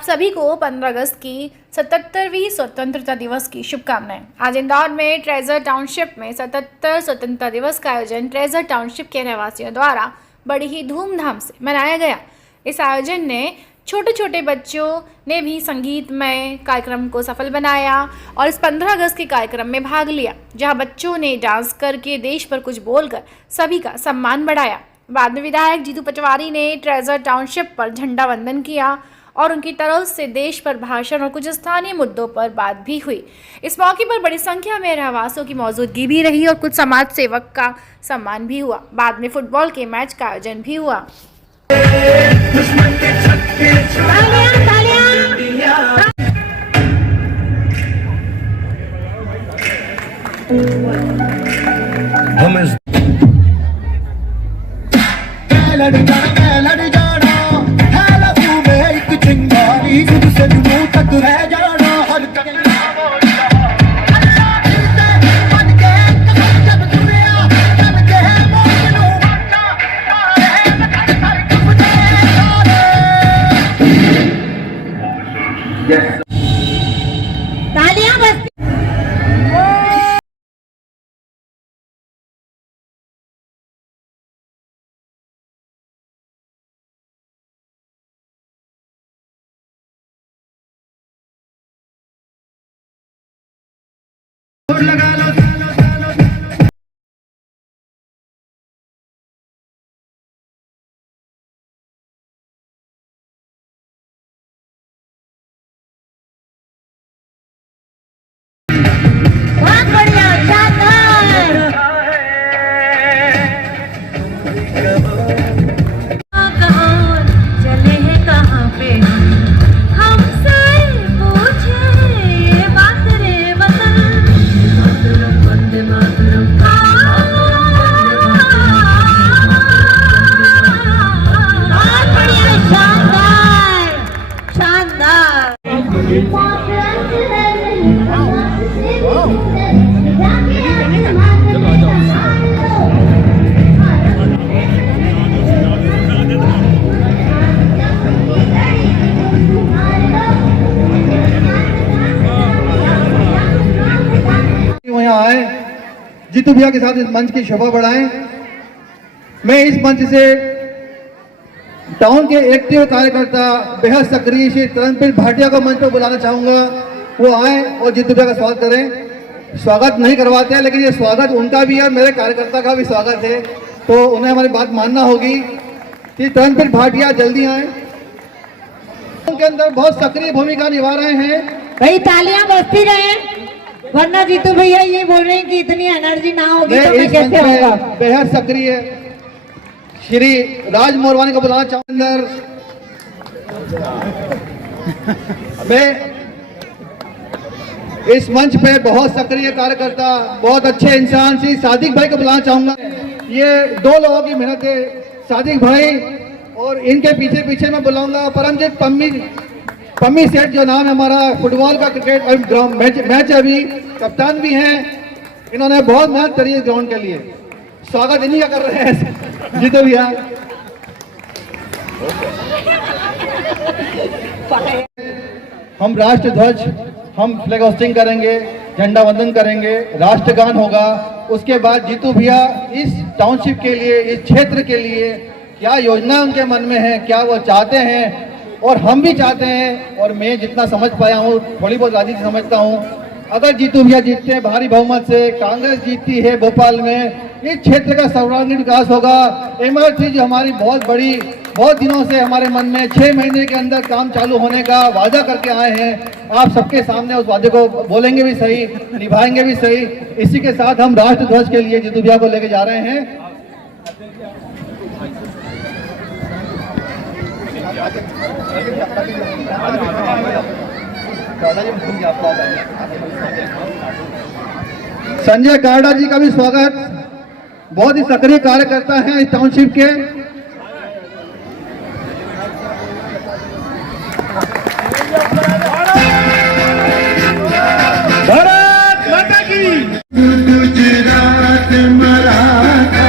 आप सभी को 15 अगस्त की 77वीं स्वतंत्रता दिवस की शुभकामनाएं। आज इंदौर में ट्रेजर टाउनशिप में 77 स्वतंत्रता दिवस का आयोजन ट्रेजर टाउनशिप के रहवासियों द्वारा बड़ी ही धूमधाम से मनाया गया। इस आयोजन ने छोटे छोटे बच्चों ने भी संगीतमय कार्यक्रम को सफल बनाया और इस 15 अगस्त के कार्यक्रम में भाग लिया, जहां बच्चों ने डांस करके देश पर कुछ बोलकर सभी का सम्मान बढ़ाया। बाद में विधायक जीतू पटवारी ने ट्रेजर टाउनशिप पर झंडा वंदन किया और उनकी तरफ से देश पर भाषण और कुछ स्थानीय मुद्दों पर बात भी हुई। इस मौके पर बड़ी संख्या में रहवासियों की मौजूदगी भी रही और कुछ समाज सेवक का सम्मान भी हुआ। बाद में फुटबॉल के मैच का आयोजन भी हुआ। तालियां बजती। बहुत बढ़िया, शानदार। कहाँ चले हैं, कहाँ पे हमसे पूछे ये बात रे वतन। मातरम वंदे मातरम, बहुत बढ़िया, शानदार शानदार। यहाँ आए, जीतू भैया के साथ इस मंच की शोभा बढ़ाएं। मैं इस मंच से टाउन के एक्टिव कार्यकर्ता बेहद सक्रिय श्री तरनप्रीत भाटिया को मंच पर बुलाना चाहूंगा। वो आए और जीतू भैया का स्वागत करें। स्वागत नहीं करवाते हैं, लेकिन ये स्वागत उनका भी है, मेरे कार्यकर्ता का भी स्वागत है, तो उन्हें हमारी बात मानना होगी। श्री तरनप्रीत भाटिया जल्दी आए। उनके अंदर बहुत सक्रिय भूमिका निभा रहे हैं। भाई तालियां बजती रहे, वरना जीतू भैया ये बोल रहे हैं कि इतनी एनर्जी ना होगी तो मैं कैसे होगा। बेहद सक्रिय श्री राज मोरवानी को बुलाना चाहूंगा। मैं इस मंच पे बहुत सक्रिय कार्यकर्ता, बहुत अच्छे इंसान श्री सादिक भाई को बुलाना चाहूंगा। ये दो लोगों की मेहनत है, सादिक भाई, और इनके पीछे पीछे मैं बुलाऊंगा परमजीत पम्मी सेठ, जो नाम है हमारा फुटबॉल का क्रिकेट मैच अभी कप्तान भी हैं। इन्होंने बहुत मेहनत करी है ग्राउंड के लिए। स्वागत इन्हीं का कर रहे हैं जीतू भैया। हम राष्ट्र ध्वज, हम फ्लैग होस्टिंग करेंगे, झंडा वंदन करेंगे, राष्ट्रगान होगा। उसके बाद जीतू भैया इस टाउनशिप के लिए, इस क्षेत्र के लिए क्या योजना उनके मन में है, क्या वो चाहते हैं और हम भी चाहते हैं। और मैं जितना समझ पाया हूँ, थोड़ी बहुत राजनीति समझता हूँ, अगर जीतू भैया जीतते हैं भारी बहुमत से, कांग्रेस जीतती है भोपाल में, इस क्षेत्र का सर्वांगीण विकास होगा। एमआरसी जो हमारी बहुत बड़ी, बहुत दिनों से हमारे मन में 6 महीने के अंदर काम चालू होने का वादा करके आए हैं, आप सबके सामने उस वादे को बोलेंगे भी सही, निभाएंगे भी सही। इसी के साथ हम राष्ट्र ध्वज के लिए जीतू भैया को लेके जा रहे हैं। संजय कारडा जी का भी स्वागत, बहुत ही सक्रिय कार्यकर्ता हैं इस टाउनशिप के। भारत माता की। गुजरात मराठा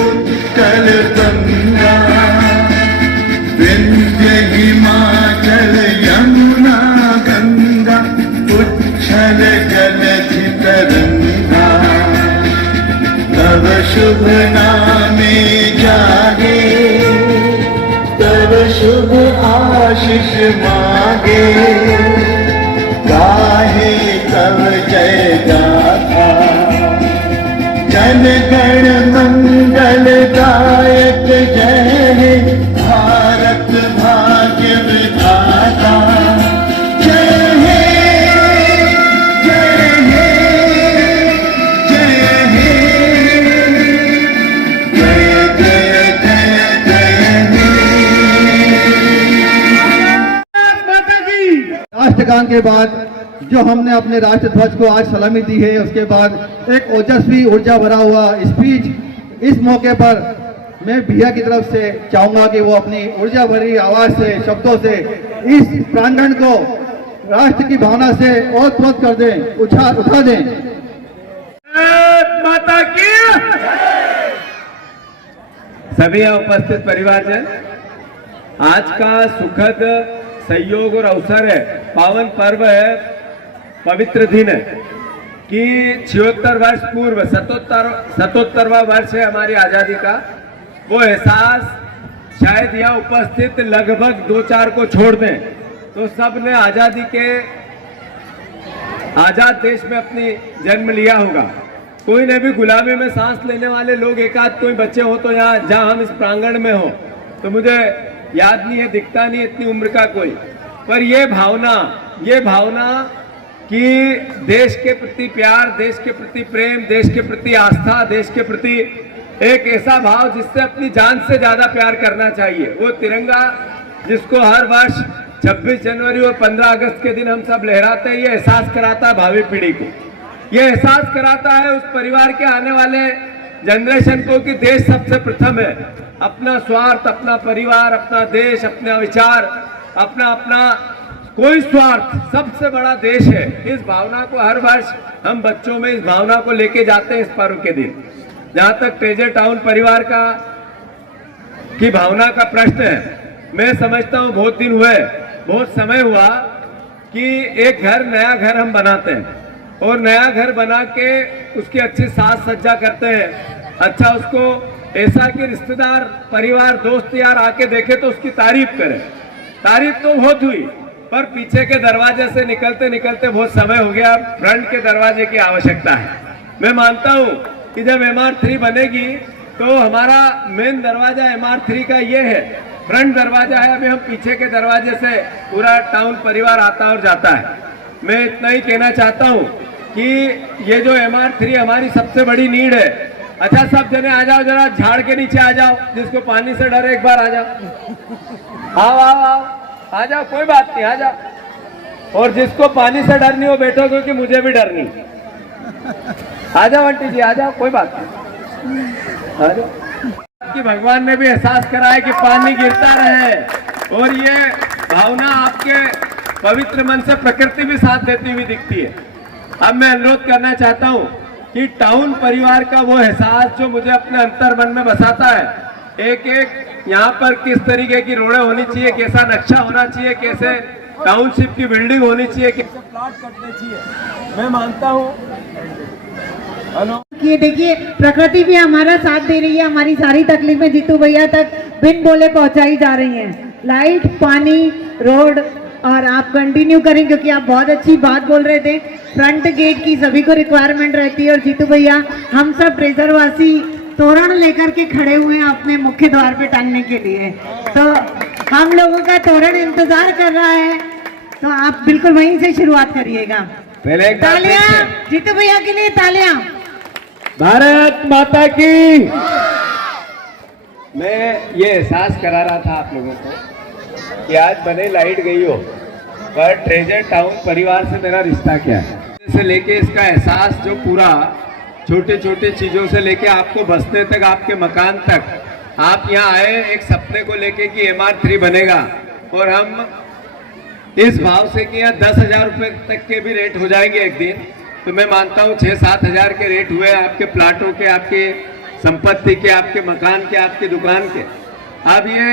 उत्कल गंगा विंध्य हिमालय शोभना में जागे, तब शुभ आशीष मांगे, गाहे तब जय गाथा, जन गण मंगल दायक जय हे, भारत भाग्य विधाता जय हे, जय हे, जय हे, जय जय जय जय हे। राष्ट्रगान के बाद जो हमने अपने राष्ट्र ध्वज को आज सलामी दी है, उसके बाद एक ओजस्वी ऊर्जा भरा हुआ स्पीच इस मौके पर मैं भैया की तरफ से चाहूंगा कि वो अपनी ऊर्जा भरी आवाज से, शब्दों से इस प्रांगण को राष्ट्र की भावना से ओत-प्रोत कर दें, उठा दें। माता की सभी यहाँ उपस्थित परिवारजन, आज का सुखद संयोग और अवसर है, पावन पर्व है, पवित्र दिन है कि 76 वर्ष पूर्व 77वां वर्ष है हमारी आजादी का। वो एहसास शायद यहाँ उपस्थित लगभग 2-4 को छोड़ दें तो सब ने आजादी के आजाद देश में अपनी जन्म लिया होगा। कोई ने भी गुलामी में सांस लेने वाले लोग एक आध कोई बच्चे हो तो यहाँ जहाँ हम इस प्रांगण में हो, तो मुझे याद नहीं है, दिखता नहीं इतनी उम्र का कोई, पर ये भावना कि देश के प्रति प्यार, देश के प्रति प्रेम, देश के प्रति आस्था, देश के प्रति एक ऐसा भाव जिससे अपनी जान से ज्यादा प्यार करना चाहिए, वो तिरंगा जिसको हर वर्ष 26 जनवरी और 15 अगस्त के दिन हम सब लहराते हैं, ये एहसास कराता है भावी पीढ़ी को, ये एहसास कराता है उस परिवार के आने वाले जनरेशन को कि देश सबसे प्रथम है। अपना स्वार्थ, अपना परिवार, अपना देश, अपना विचार, अपना कोई स्वार्थ, सबसे बड़ा देश है। इस भावना को हर वर्ष हम बच्चों में इस भावना को लेके जाते हैं इस पर्व के दिन। जहां तक ट्रेजर टाउन परिवार की भावना का प्रश्न है, मैं समझता हूं बहुत दिन हुए, बहुत समय हुआ कि एक नया घर हम बनाते हैं और नया घर बना के उसकी अच्छी साज सज्जा करते हैं। अच्छा, उसको ऐसा कि रिश्तेदार, परिवार, दोस्त यार आके देखे तो उसकी तारीफ करें। तारीफ तो बहुत हुई, पर पीछे के दरवाजे से निकलते निकलते बहुत समय हो गया, फ्रंट के दरवाजे की आवश्यकता है। मैं मानता हूं कि जब MR3 बनेगी तो हमारा मेन दरवाजा MR3 का ये है, फ्रंट दरवाजा है। अभी हम पीछे के दरवाजे से पूरा टाउन परिवार आता और जाता है। मैं इतना ही कहना चाहता हूं कि ये जो MR3 हमारी सबसे बड़ी नीड है। अच्छा, सब जने आ जाओ, जरा झाड़ के नीचे आ जाओ, जिसको पानी से डर एक बार आ जाओ। आओ आ जाओ, कोई बात नहीं, आ जाओ। और जिसको पानी से डर नहीं वो बैठो, क्योंकि मुझे भी डर नहीं। आ जाओ आंटी जी, आ जाओ, कोई बात नहीं, आ जाओ। कि भगवान ने भी एहसास कराया कि पानी गिरता रहे, और ये भावना आपके पवित्र मन से प्रकृति भी साथ देती हुई दिखती है। अब मैं अनुरोध करना चाहता हूँ कि टाउन परिवार का वो एहसास जो मुझे अपने अंतर मन में बसाता है, एक यहाँ पर किस तरीके की रोडें होनी चाहिए, कैसा नक्शा होना चाहिए, कैसे टाउनशिप की बिल्डिंग होनी चाहिए, कैसे प्लॉट कटने चाहिए, मैं मानता हूँ। ये देखिए, प्रकृति भी हमारा साथ दे रही है, हमारी सारी तकलीफें जीतू भैया तक बिन बोले पहुंचाई जा रही हैं। लाइट, पानी, रोड, और आप कंटिन्यू करें क्योंकि आप बहुत अच्छी बात बोल रहे थे। फ्रंट गेट की सभी को रिक्वायरमेंट रहती है, और जीतू भैया हम सब ट्रेजरवासी तोरण लेकर के खड़े हुए हैं अपने मुख्य द्वार पे टांगने के लिए, तो हम लोगों का तोरण इंतजार कर रहा है, तो आप बिल्कुल वहीं से शुरुआत करिएगा। पहले तालियां जीतू भैया के लिए, तालियां। भारत माता की। मैं ये एहसास करा रहा था आप लोगों को कि आज भले लाइट गई हो, पर ट्रेजर टाउन परिवार से मेरा रिश्ता क्या है, से लेके इसका एहसास जो पूरा छोटे छोटे चीजों से लेके आपको बसने तक, आपके मकान तक, आप यहाँ आए एक सपने को लेके कि MR3 बनेगा, और हम इस भाव से कि यहाँ 10,000 रुपये तक के भी रेट हो जाएंगे एक दिन, तो मैं मानता हूँ 6-7 हज़ार के रेट हुए आपके प्लाटों के, आपके संपत्ति के, आपके मकान के, आपकी दुकान के। अब ये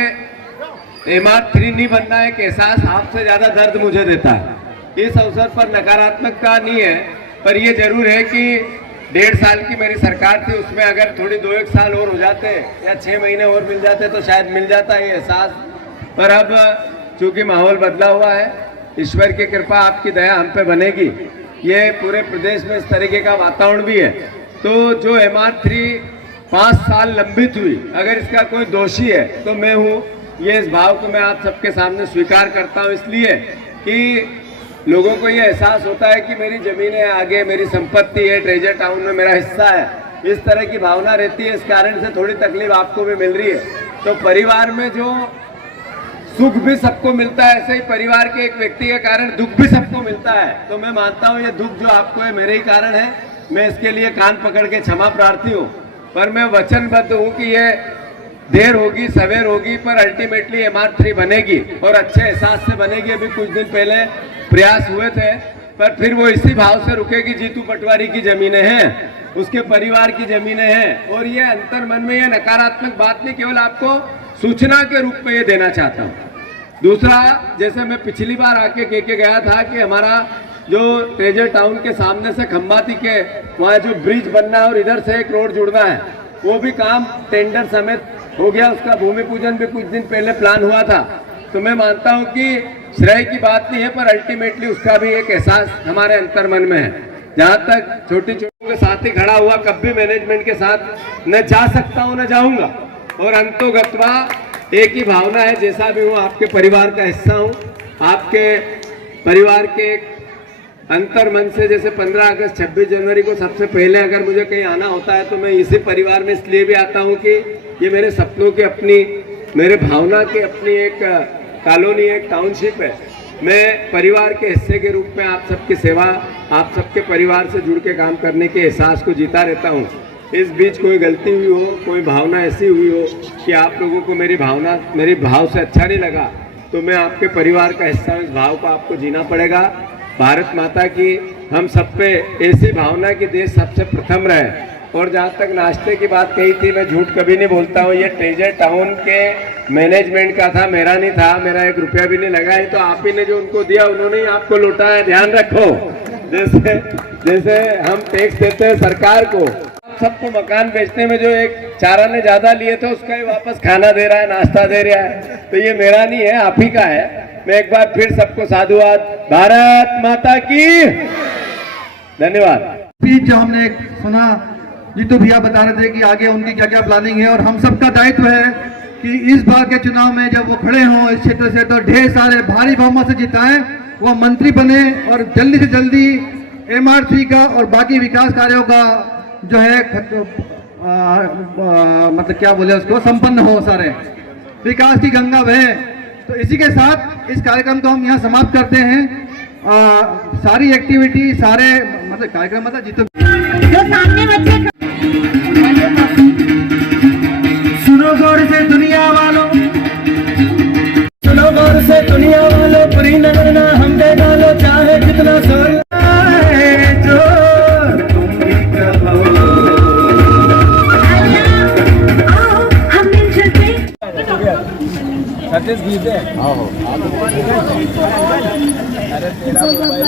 MR3 नहीं बनना एक एहसास आपसे ज्यादा दर्द मुझे देता है। इस अवसर पर नकारात्मकता नहीं है, पर ये जरूर है कि 1.5 साल की मेरी सरकार थी, उसमें अगर थोड़ी 2-1 साल और हो जाते या 6 महीने और मिल जाते तो शायद मिल जाता ये एहसास। पर अब चूंकि माहौल बदला हुआ है, ईश्वर की कृपा आपकी दया हम पे बनेगी, ये पूरे प्रदेश में इस तरीके का वातावरण भी है। तो जो MR3 5 साल लंबित हुई, अगर इसका कोई दोषी है तो मैं हूँ। ये इस भाव को मैं आप सबके सामने स्वीकार करता हूँ, इसलिए कि लोगों को ये एहसास होता है कि मेरी ज़मीनें आगे, मेरी संपत्ति है, ट्रेजर टाउन में मेरा हिस्सा है, इस तरह की भावना रहती है। इस कारण से थोड़ी तकलीफ आपको भी मिल रही है। तो परिवार में जो सुख भी सबको मिलता है, ऐसे ही परिवार के एक व्यक्ति के कारण दुख भी सबको मिलता है। तो मैं मानता हूँ ये दुख जो आपको है मेरे ही कारण है, मैं इसके लिए कान पकड़ के क्षमा प्रार्थी हूँ। पर मैं वचनबद्ध हूँ कि ये देर होगी सवेर होगी, पर अल्टीमेटली MR3 बनेगी और अच्छे एहसास से बनेगी। अभी कुछ दिन पहले प्रयास हुए थे, पर फिर वो इसी भाव से रुकेगी। जीतू पटवारी की जमीनें हैं, उसके परिवार की जमीनें हैं, और ये अंतर मन में ये नकारात्मक बात नहीं, केवल आपको सूचना के रूप में ये देना चाहता हूँ। दूसरा, जैसे मैं पिछली बार आके कह के गया था कि हमारा जो ट्रेजर टाउन के सामने से खंबाती के वहाँ जो ब्रिज बनना है और इधर से एक रोड जुड़ना है, वो भी काम टेंडर समेत हो गया। उसका भूमि पूजन भी कुछ दिन पहले प्लान हुआ था। तो मैं मानता हूँ कि श्रेय की बात नहीं है, पर अल्टीमेटली उसका भी एक एहसास हमारे अंतर मन में है। जहाँ तक छोटी छोटी के साथ ही खड़ा हुआ, कब भी मैनेजमेंट के साथ न जा सकता हूँ न जाऊँगा, और अंतोगत्वा एक ही भावना है, जैसा भी हूँ आपके परिवार का हिस्सा हूँ। आपके परिवार के अंतर मन से, जैसे 15 अगस्त 26 जनवरी को सबसे पहले अगर मुझे कहीं आना होता है तो मैं इसी परिवार में इसलिए भी आता हूँ कि ये मेरे सपनों की अपनी, मेरे भावना की अपनी एक कॉलोनी, एक टाउनशिप है। मैं परिवार के हिस्से के रूप में आप सबकी सेवा, आप सबके परिवार से जुड़ के काम करने के एहसास को जीता रहता हूँ। इस बीच कोई गलती हुई हो, कोई भावना ऐसी हुई हो कि आप लोगों को मेरी भावना, मेरी भाव से अच्छा नहीं लगा, तो मैं आपके परिवार का हिस्सा हूँ। इस भाव को आपको जीना पड़ेगा। भारत माता की हम सब पे ऐसी भावना कि देश सबसे प्रथम रहे। और जहाँ तक नाश्ते की बात कही थी, मैं झूठ कभी नहीं बोलता हूँ। ये ट्रेजर टाउन के मैनेजमेंट का था, मेरा नहीं था। मेरा 1 रुपया भी नहीं लगा है, तो आप ही ने जो उनको दिया उन्होंने ही आपको लौटा है। ध्यान रखो, जैसे हम टैक्स देते हैं सरकार को, सबको मकान बेचने में जो एक चारा ने ज्यादा लिए थे उसका ही वापस खाना दे रहा है, नाश्ता दे रहा है। तो ये मेरा नहीं है, आप ही का है। मैं एक बार फिर सबको साधुवाद। भारत माता की धन्यवाद। स्पीच जो हमने एक सुना, जीतू भैया बता रहे थे कि आगे उनकी क्या क्या प्लानिंग है, और हम सबका दायित्व है कि इस बार के चुनाव में जब वो खड़े हों इस क्षेत्र से, तो ढेर सारे भारी बहुमत से जिताएं, वो मंत्री बने और जल्दी से जल्दी MR3 का और बाकी विकास कार्यों का जो है मतलब क्या बोले उसको, संपन्न हो, सारे विकास की गंगा बहे। तो इसी के साथ इस कार्यक्रम को हम यहाँ समाप्त करते हैं। सारी एक्टिविटी, सारे मतलब कार्यक्रम मतलब जीतो जो सामने बच्चे सुनो गौर से दुनिया वालों, सुनो गौर से दुनिया वालों, पूरी नगरना हम दे डालो, चाहे कितना सोल जो तुम भी कहो। हम मिल चलते सतीश गीते अरे तेरा मोबाइल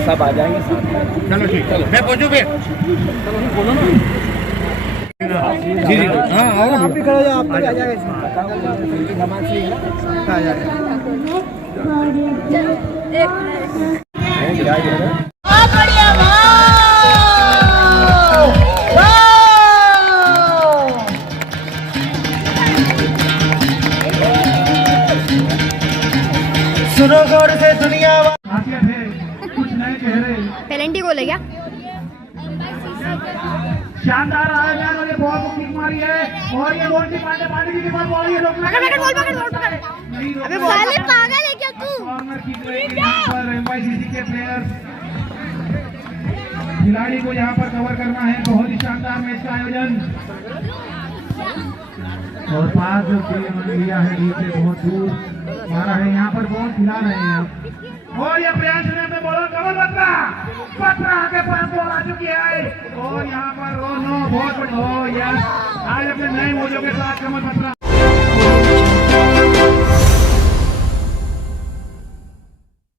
सब आ जाएंगे साथ। चलो ठीक, चलो मैं पहुंचू भी। बोलो ना जी जी हाँ आओ, आप भी खड़े जाओ, आप भी आ जाएगा इसमें। आ जाएगा। सुनो गौर से दुनिया कुछ नए चेहरे, पेलेंटी को ले गया। शानदार आयोजन और ये बहुत किक मारी है, और ये बोल पांडे जी की बात बोल रही है। अबे साले पागल है क्या तू? MYCC के प्लेयर्स, खिलाड़ी को यहाँ पर कवर करना है। बहुत ही शानदार मैच का आयोजन, और 5 जो लिया है नीचे बहुत दूर मारा है, यहाँ पर बहुत खिला रहे हैं आप। और ये प्रयास में बोला कमल पत्रा पत्रा आगे पास बॉल आ चुकी है और यहाँ पर नो बहुत बड़ी हो यस आज अपने नए मोजों के साथ कमल पत्रा